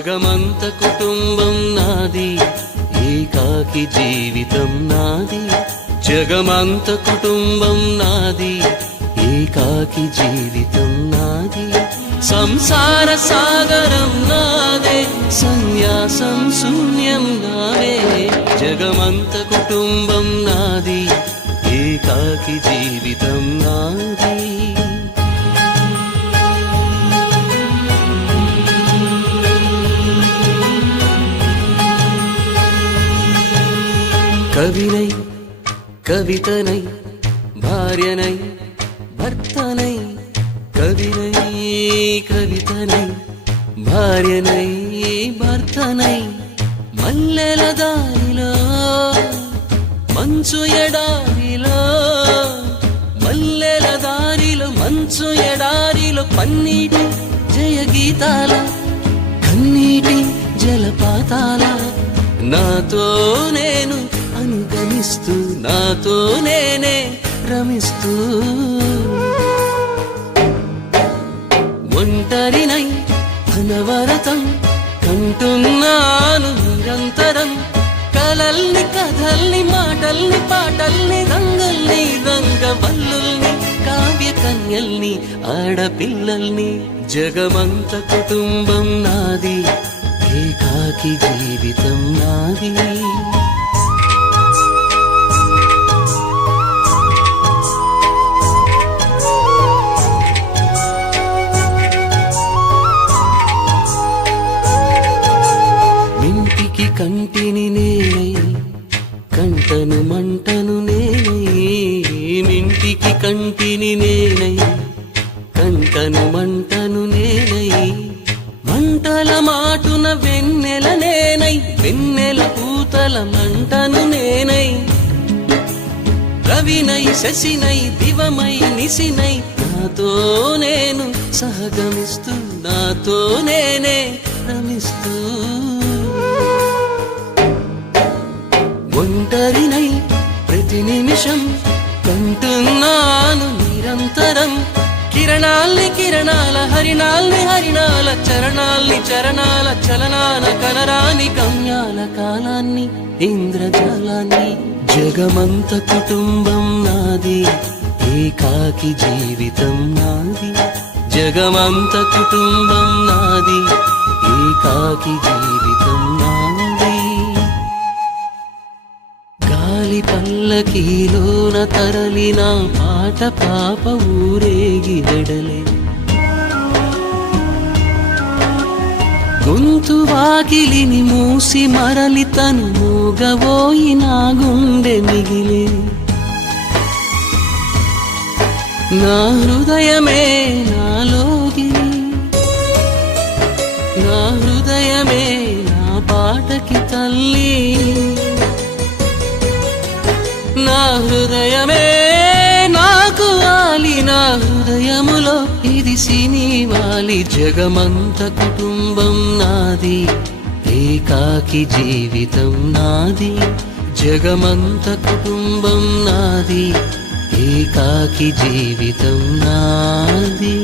జగమంత కుటుంబం నాది, ఏకాకి జీవితం నాది. జగమంత కుటుంబం నాది, ఏకాకి జీవితం నాది. సంసార సాగరం నాదే, సన్యాసం శూన్యం నావే. జగమంత కుటుంబం నాది, ఏకాకి జీవితం నాది. కవినై కవితనై భార్యనై భర్తనై, కవినై కవితనై భార్యనై భర్తనై, మల్లెల దారిలో మంచు ఎడారిలో, మల్లెల దారిలో మంచు ఎడారిలో, పన్నీటి జయ గీతాల కన్నీటి జలపాతాల, నాతో నేను అనుగమిస్తూ నాతో నేనే రమిస్తూ, ఒంటరినై అనవరతం కంటున్నాను నిరంతరం. కలల్ని కథల్ని మాటల్ని పాటల్ని రంగుల్ని రంగవల్లుల్ని కావ్య కన్యల్ని ఆడపిల్లల్ని. జగమంత కుటుంబం నాది, ఏకాకి జీవితం నాది. మింటికి కంటిని నేనై, కంటను మంటను నేనై. మింటికి కంటిని నేనై, కంటను మంటను నేనై. మంటల మాటున వెన్నెల నేనై, వెన్నెల పూతల మంటను నేనై. రవినై శశినై దివమై నిశినై, నాతో నేను సహగమిస్తూ నాతో నేనే రమిస్తూ, ఒంటరినై ప్రతి నిమిషం కంటున్నాను నిరంతరం. కిరణాల్ని కిరణాల హరిణాల్ని హరిణాల చరణాల్ని చరణాల చలనాల కనరాని గమ్యాల కాలాన్ని ఇంద్రజాలాన్ని. జగమంత కుటుంబం నాది, ఏకాకి జీవితం నాది. జగమంత కుటుంబం నాది, ఏకాకి జీవితం నాది. గాలి పల్లకీలోన తరలిన పాట పాప ఊరేగి వెడలే, గొంతు వాకిలిని మూసి మరలి తను మూగబోయి నా గుండె మిగిలే. నా హృదయమే నాలోగిలి, నా హృదయమే నా పాటకి తల్లి. నా హృదయమే నాకు వాలి, నా హృదయములో ఇది సినివాలి. జగమంత కుటుంబం నాది, ఏకాకి జీవితం నాది. జగమంత కుటుంబం నాది, ఏకాకి జీవితం నాది.